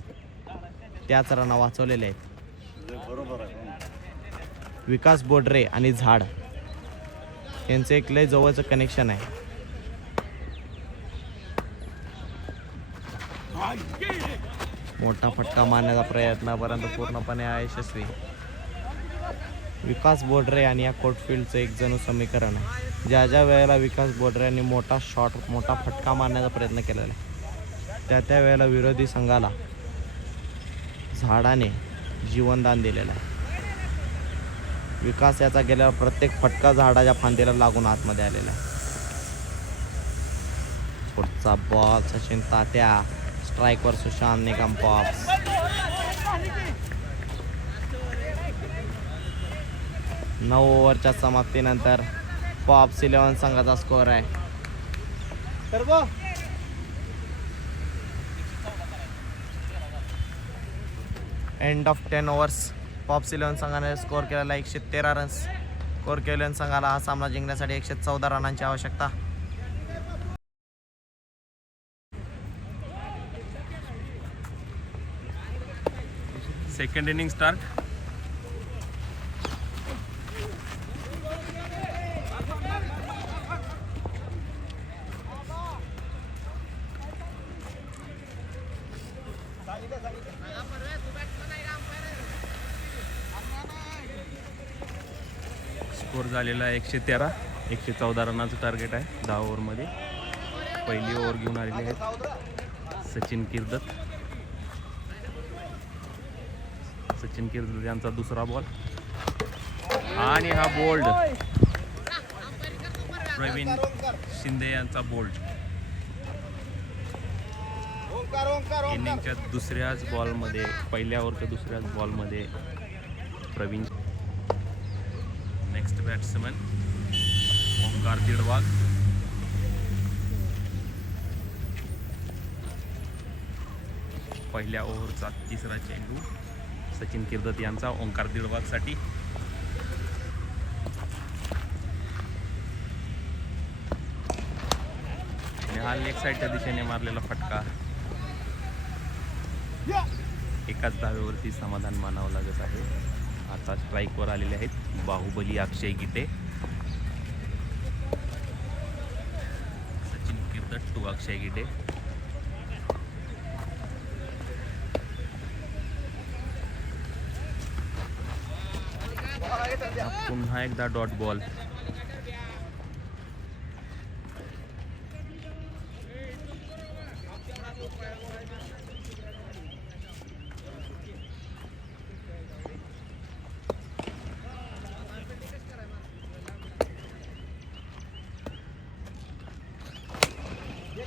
त्याच रना वाचवलेले आहेत. विकास बोडरे आणि झाड यांचं एक लय जवळचं कनेक्शन आहे. मोठा फटका मारण्याचा प्रयत्न, परंतु पूर्णपणे अयशस्वी. विकास बोर्डरे आणि या कोर्टफिल्डचं एक जणू समीकरण आहे. ज्या ज्या वेळेला विकास बोर्डरे यांनी मोठा शॉट, मोठा फटका मारण्याचा प्रयत्न केलेला आहे, त्या वेळेला विरोधी संघाला झाडाने जीवनदान दिलेलं आहे. विकास याचा गेल्यावर प्रत्येक फटका झाडाच्या फांदीला लागून आतमध्ये आलेला आहे. पुढचा बॉल सचिन तात्या, स्ट्राईकवर सुशांत निकम पॉप्स. 9 ओव्हरच्या समाप्तीनंतर पॉप्स 11 संघाचा स्कोअर आहे. End of 10 overs. पॉप्स 11 संघाने स्कोअर केलेला 113 रन्स. स्कोअर केलेल्या संघाला हा सामना जिंकण्यासाठी 114 रनांची आवश्यकता. Second inning start. स्कोर झालेला आहे 113. 114 रनाचं टार्गेट आहे 10 ओव्हरमध्ये. पहिली ओव्हर घेऊन आलेली आहेत सचिन किर्दत. सचिन किर्दत यांचा दुसरा बॉल आणि हा बोल्ड प्रवीण शिंदे यांचा बोल्ड. इनिंगच्या दुसऱ्याच बॉलमध्ये, पहिल्या ओव्हरच्या दुसऱ्याच बॉलमध्ये प्रवीण. Next batsman Omkar Didwag. पहिल्या ओव्हरचा तिसरा चेंडू सचिन किर्दत यांचा ओंकार दिडवागसाठी. आणि हा लेग साईडच्या दिशेने मारलेला फटका. एकाच धावेवरती समाधान मानावं लागत आहे. आता स्ट्राईकवर आलेले आहेत बाहुबली अक्षय गिटे. सचिन किर्दत टू अक्षय गिटे. पुन्हा एकदा डॉट बॉल.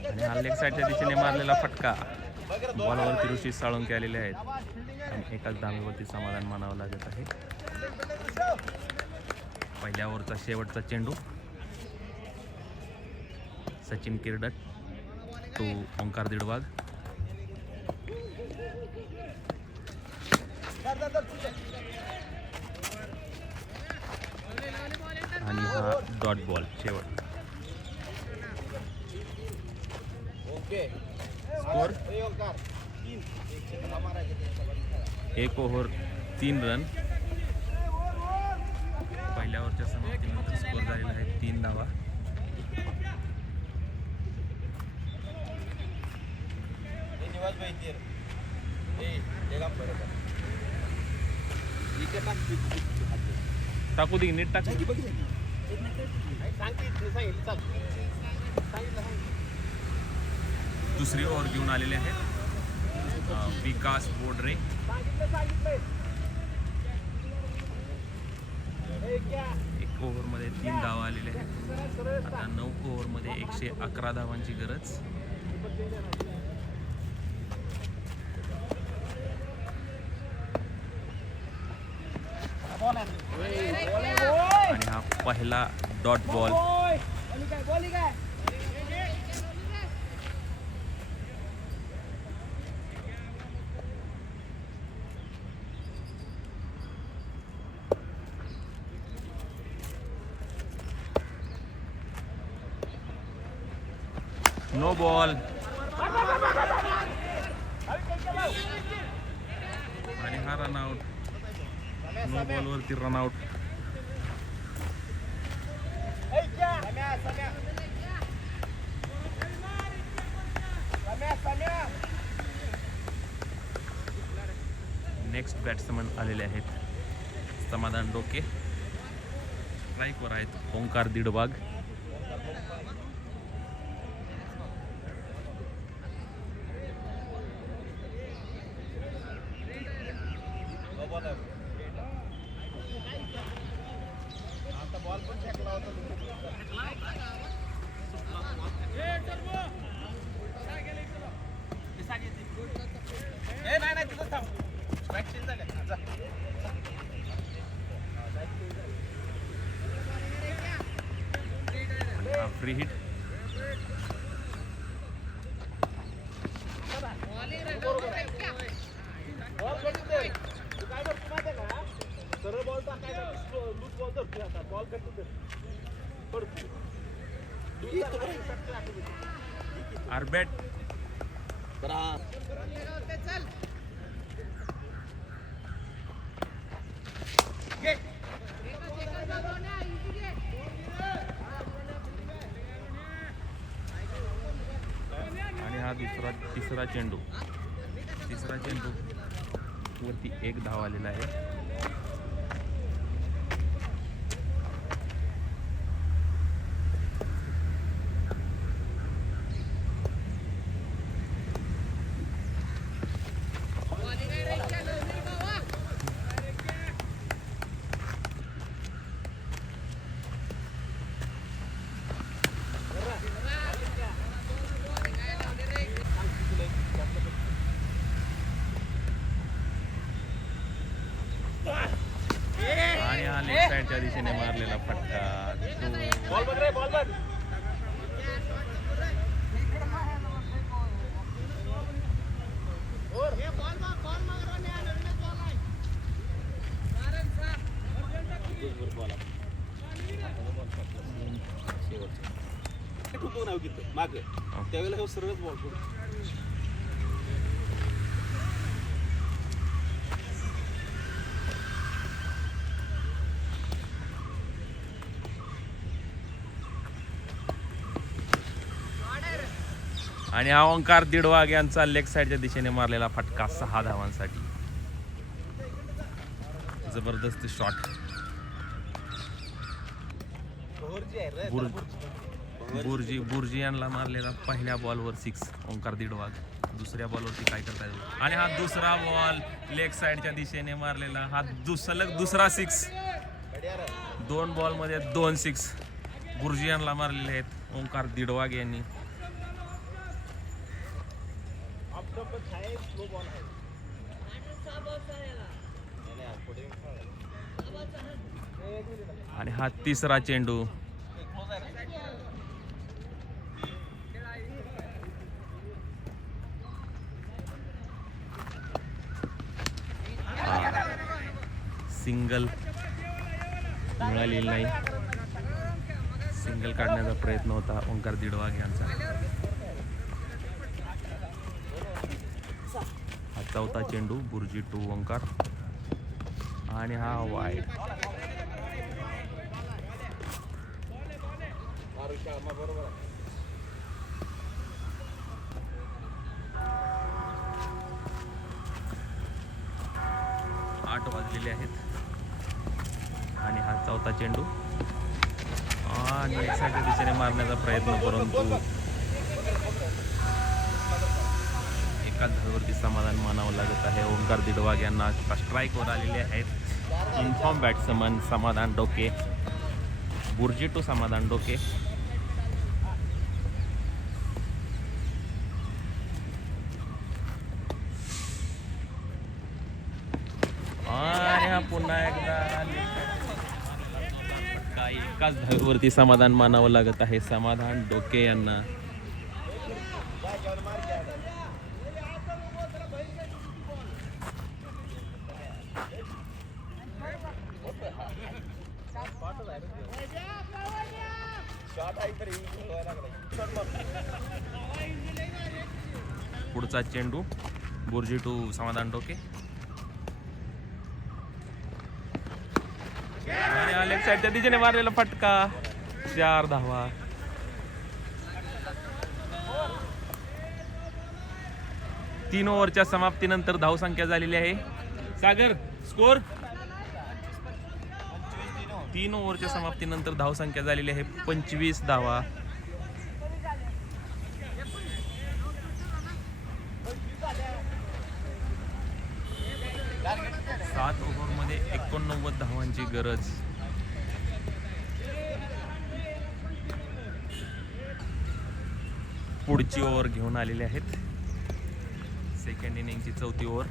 आणि हा लेग साईडच्या दिशेने मारलेला फटका. बॉलवरती ऋषी साळुंके आलेले आहेत आणि एकाच धावेवरती समाधान मानावं लागत आहे. पहिल्या ओव्हरचा शेवटचा चेंडू सचिन किर्दत टू ओंकार दिडवाग. आणि हा डॉट बॉल शेवट. Score 1 over 3 run. पहिल्या ओव्हरच्या समाप्तीनंतर स्कोर झालेला आहे 3 धावा. टाकू दे नीट टाक. दुसरी ओव्हर घेऊन आलेले आहेत विकास बोर्डरे. एक ओव्हरमध्ये 3 धावा आलेले आहेत. आता 9 ओव्हरमध्ये 111 धावांची गरज. आणि हा पहिला डॉट बॉल. No ball. आणि हा रनआउट. नो बॉलवरती रनआउट. नेक्स्ट बॅट्समन आलेले आहेत समाधान डोके. स्ट्राईकवर आहेत ओंकार दीडबाग. Free hit. आरबॅट आणि हा तिसरा चेंडू वरती एक धाव आलेला आहे. आणि हा लेग साईडच्या दिशेने मारलेला फटका. त्यावेळेला सर्वच बॉल पडतो. आणि हा ओंकार दीडवाग यांचा लेग साईडच्या दिशेने मारलेला फटका 6 धावांसाठी. जबरदस्त शॉट. बुर्जी यांना मारलेला पहिल्या बॉलवर 6 ओंकार दीडवाग. दुसऱ्या बॉलवरती काय करता येईल. आणि हा दुसरा बॉल लेग साईडच्या दिशेने मारलेला हा सलग दुसरा 6. 2 बॉलमध्ये 2 6 बुर्जी यांना मारलेले आहेत ओंकार दीडवाग यांनी. आणि हा तिसरा चेंडू. सिंगल मिळालेली नाही. सिंगल काढण्याचा प्रयत्न होता ओंकार दीडवाग यांचा. हा चौथा चेंडू बुर्जी 2 ओंकार. आणि हा वाईड. आठ वाजलेले आहेत आणि हा चौथा चेंडू. आणि एक्साइटेड दिशेने मारण्याचा प्रयत्न परंतु एकाच धावेवरती समाधान मानावं लागत आहे. ओंकार दीडवाग यांना स्ट्राईकवर आलेले आहेत इन्फॉर्म बॅट्समन समाधान डोके. बुर्जी 2 समाधान डोके. आणि हा पुन्हा एकदा काही एकाच धावेवरती समाधान मानावं लागत आहे समाधान डोके यांना. पुढचा चेंडू बुर्जी 2 समाधान डोके. आणि लेग साईडच्या दिशेने मारलेला फटका 4 धावा. तीन ओव्हरच्या समाप्तीनंतर धावसंख्या झालेली आहे सागर स्कोर 3 ओव्हरच्या समाप्तीनंतर धावसंख्या झालेली आहे 25 धावा. सात ओव्हरमध्ये 89 धावांची गरज. पुढची ओव्हर घेऊन आलेले आहेत. सेकंड इनिंगची चौथी ओव्हर.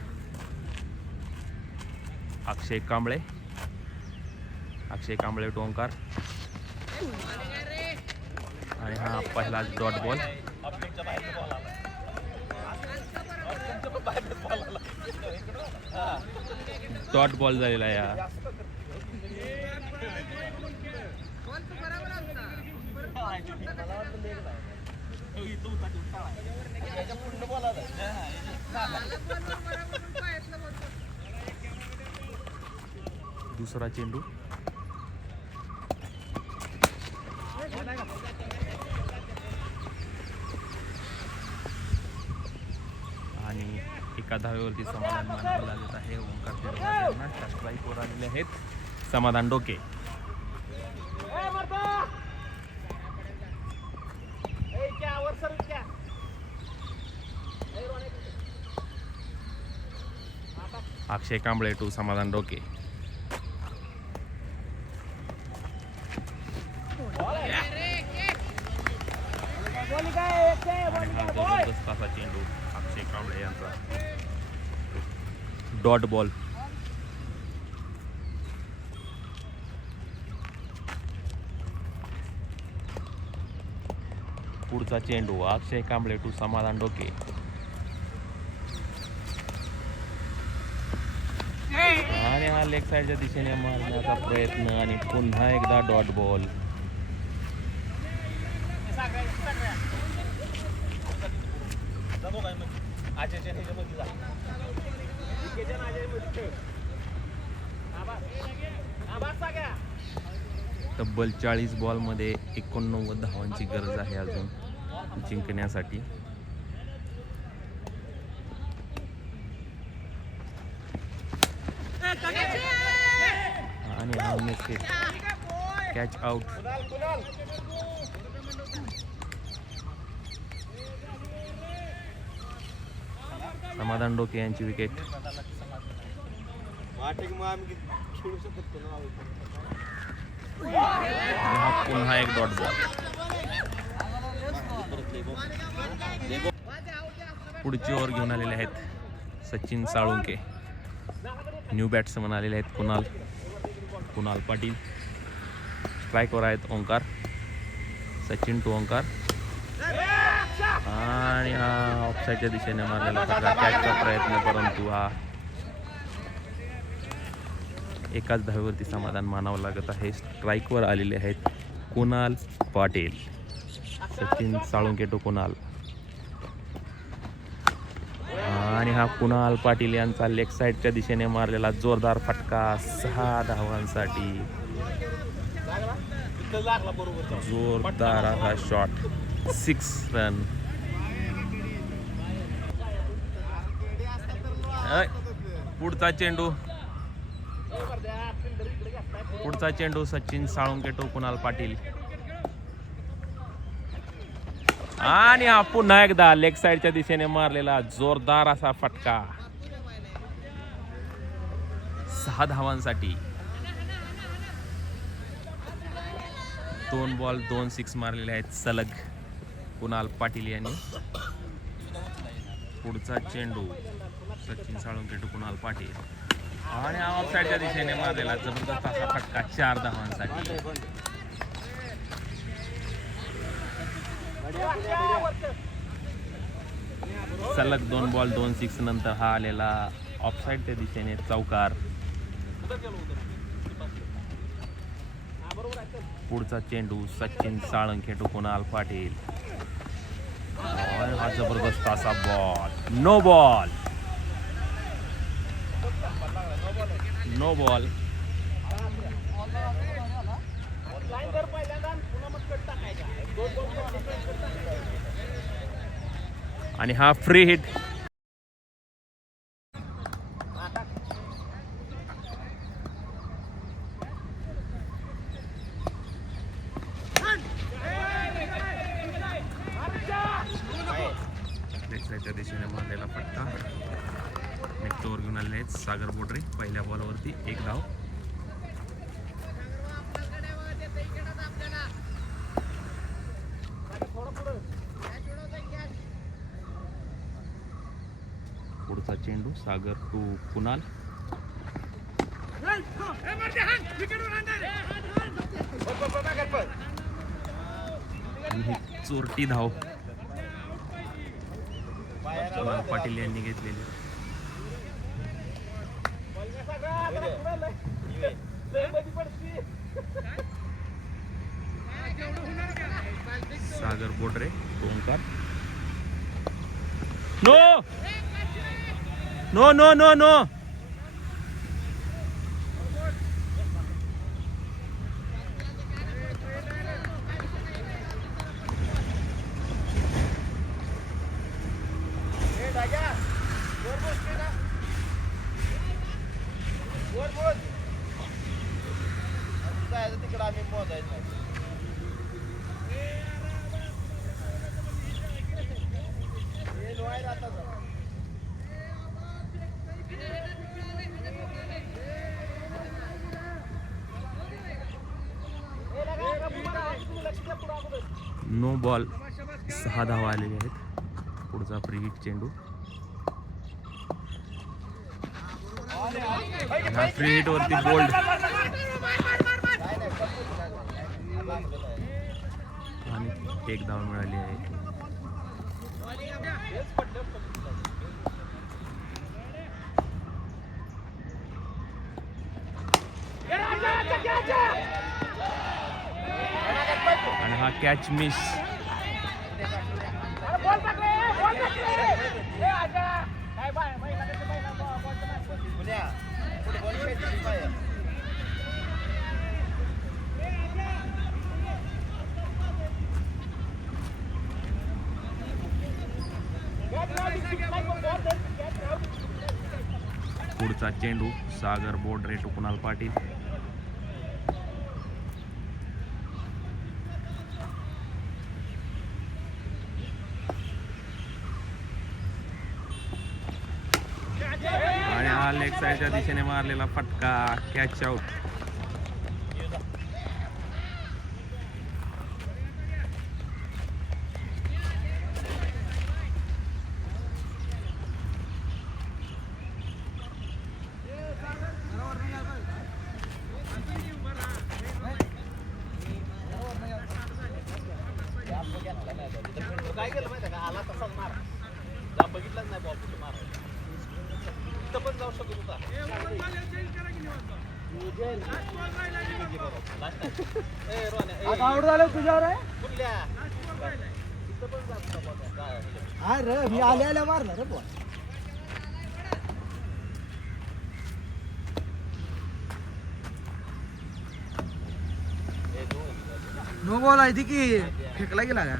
अक्षय कांबळे टू ओंकार आणि हा पहिला डॉट बॉल. डॉट बॉल झालेला आहे हा. दुसरा चेंडू आणि एका धावेवरती समाधान मानावं लागत आहे. ओंकार त्यांना स्ट्राईकवर आलेले आहेत. समाधान डोके अक्षय कांबळे टू समाधान डोके. आणि हा जबरदस्त असा चेंडू अक्षय कांबळे यांचा डॉट बॉल. पुढचा चेंडू अक्षय कांबळे टू समाधान डोके. आणि हा लेग साईडच्या दिशेने मारण्याचा प्रयत्न आणि पुन्हा एकदा डॉट बॉल. तब्बल 40 बॉलमध्ये 89 धावांची गरज आहे अजून जिंकण्यासाठी. आणि हा मेसेज कॅच आउट. समाधान डोके यांची विकेट. हा पुन्हा एक डॉट बॉल. पुढची ओव्हर घेऊन आलेले आहेत सचिन साळुंके. न्यू बॅट्समन आलेले आहेत कुणाल पाटील. स्ट्राईकवर आहेत ओंकार. सचिन टू ओंकार आणि हा ऑफसाईडच्या दिशेने मारलेला कॅचचा प्रयत्न, परंतु हा एकाच धावेवरती समाधान मानावं लागत आहे. स्ट्राईकवर आलेले आहेत कुणाल पाटील. सचिन साळुंके टू कुणाल आणि हा कुणाल पाटील यांचा लेग साईडच्या दिशेने मारलेला जोरदार फटका 6 धावांसाठी. जोरदार हा शॉट 6 रन. पुढचा चेंडू सचिन साळुंके टू कुणाल पाटील आणि हा पुन्हा एकदा लेग साईडच्या दिशेने मारलेला जोरदार असा फटका 6 धावांसाठी. 2 बॉल 2 सिक्स मारलेले आहेत सलग कुणाल पाटील यांनी. पुढचा चेंडू सचिन साळुंके टू कुणाल पाटील आणि ऑफ साईडच्या दिशेने मारलेला जबरदस्त असा फटका 4 धावांसाठी. सलग 2 बॉल 2 सिक्स नंतर हा आलेला ऑफ साईडच्या दिशेने चौकार. पुढचा चेंडू सचिन साळुंके टू कुणाल पाटील आणि हा जबरदस्त असा बॉल. No ball. आणि हा फ्री हिट. दिशेने मारलेला फटका नेक्स्ट ओव्हर घेऊन आलेले आहेत सागर बोडरे. पहिल्या बॉलवरती 1 धाव. पुढचा चेंडू सागर टू कुणाल. आणि ही चोरटी धाव कुणाल पाटील यांनी घेतलेली. Sagar Bodre Omkar. No no no no no. तिकडे आम्ही मोजायचं नो बॉल 6 धावा आलेले आहेत. पुढचा फ्री हिट चेंडू. हा फ्री हिट वरती बोल्ड आणि 1 धाव मिळाली आहे. आणि हा कॅच मिस. पुढचा चेंडू सागर बोडरे टू कुणाल पाटील. आणि हा लेग साईडच्या दिशेने मारलेला फटका कॅच आउट. काय केलं माहिती का, आला तसाच मार. बघितलाच नाही बॉल कुठे मार. इथं पण जाऊ शकत होता. तुझ्यावर आहे कुठल्या इथं पण जात होता. हा रे मी आल्या मारला रे बॉल. नो बॉल आहे ती की फेकला गेला का.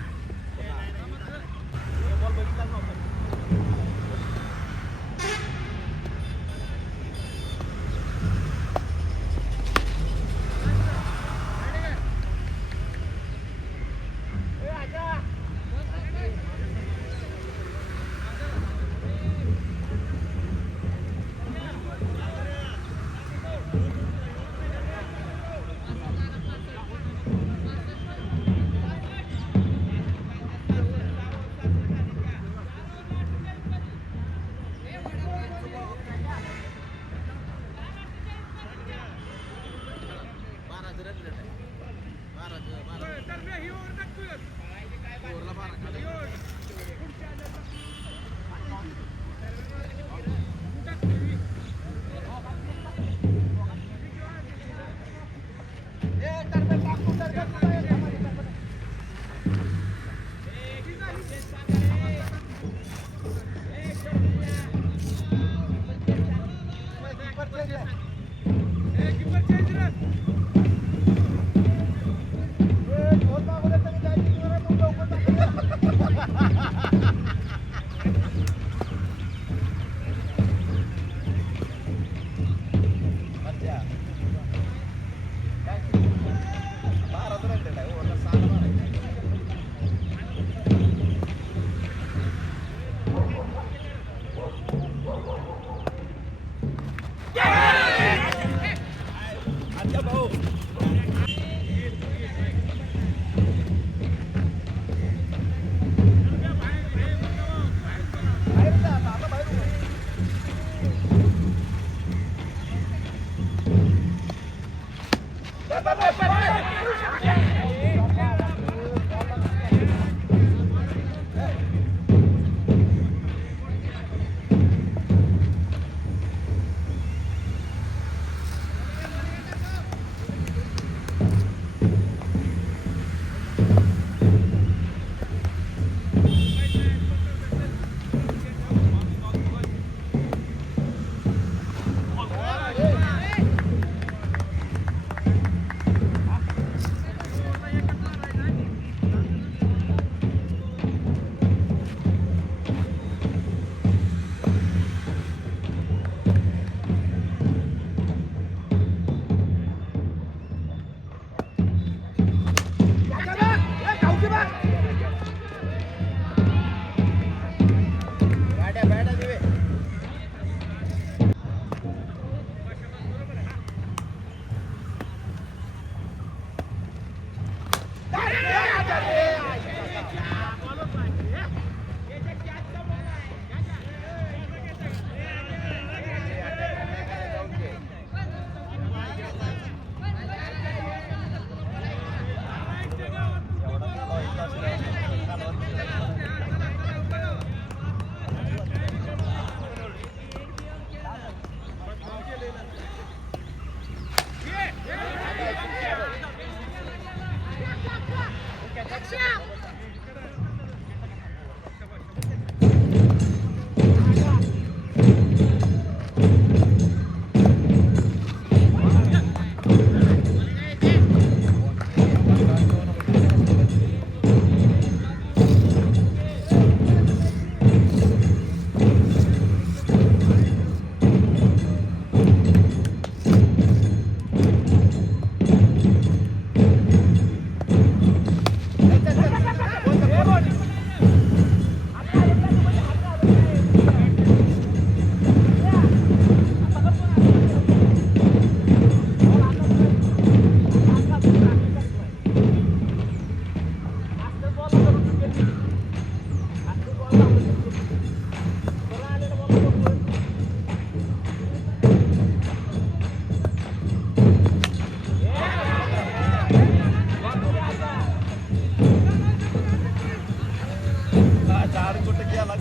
झाड कुठं गेला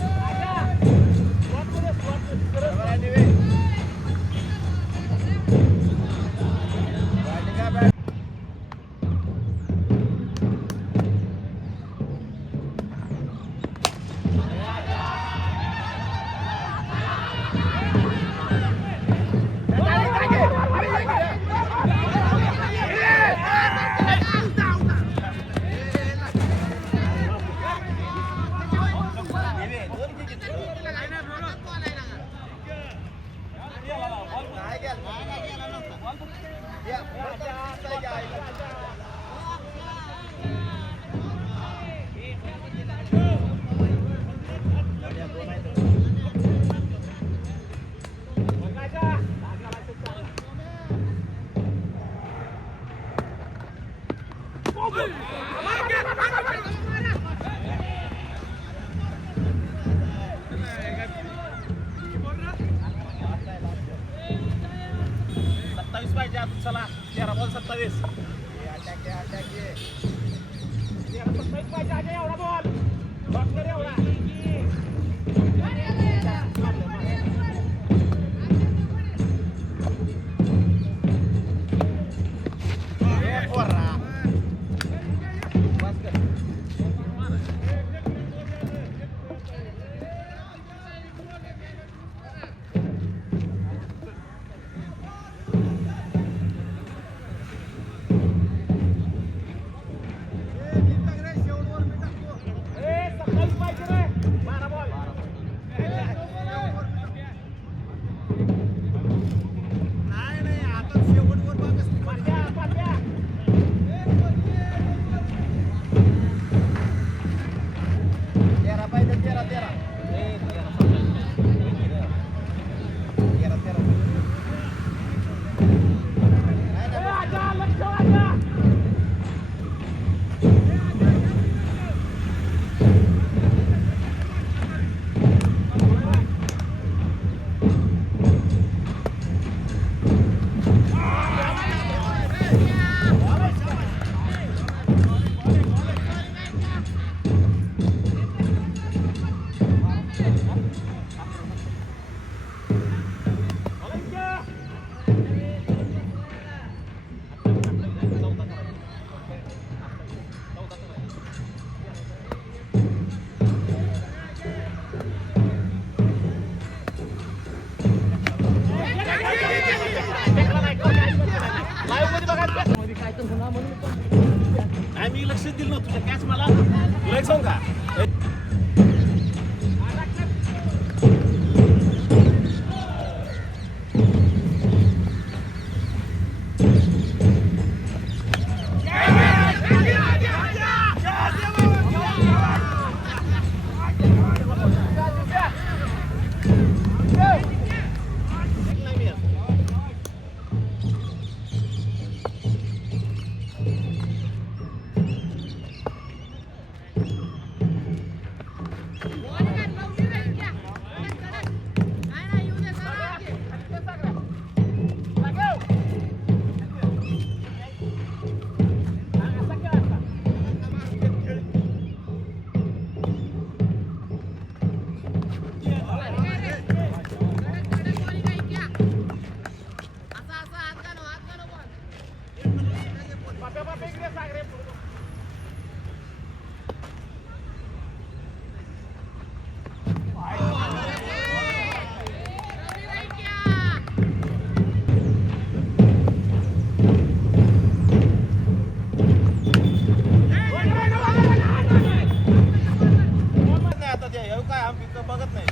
सत्तावीस पाहिजे अजून चला 13 बॉल 27 पाहिजे अजय एवढा बॉल बॉक्सर एवढा मी लक्ष दिलं नव्हतं तुझ्या कॅच मला तुला एक सांगू का बघत नाही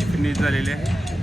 मॅच फिनिश झालेली आहे.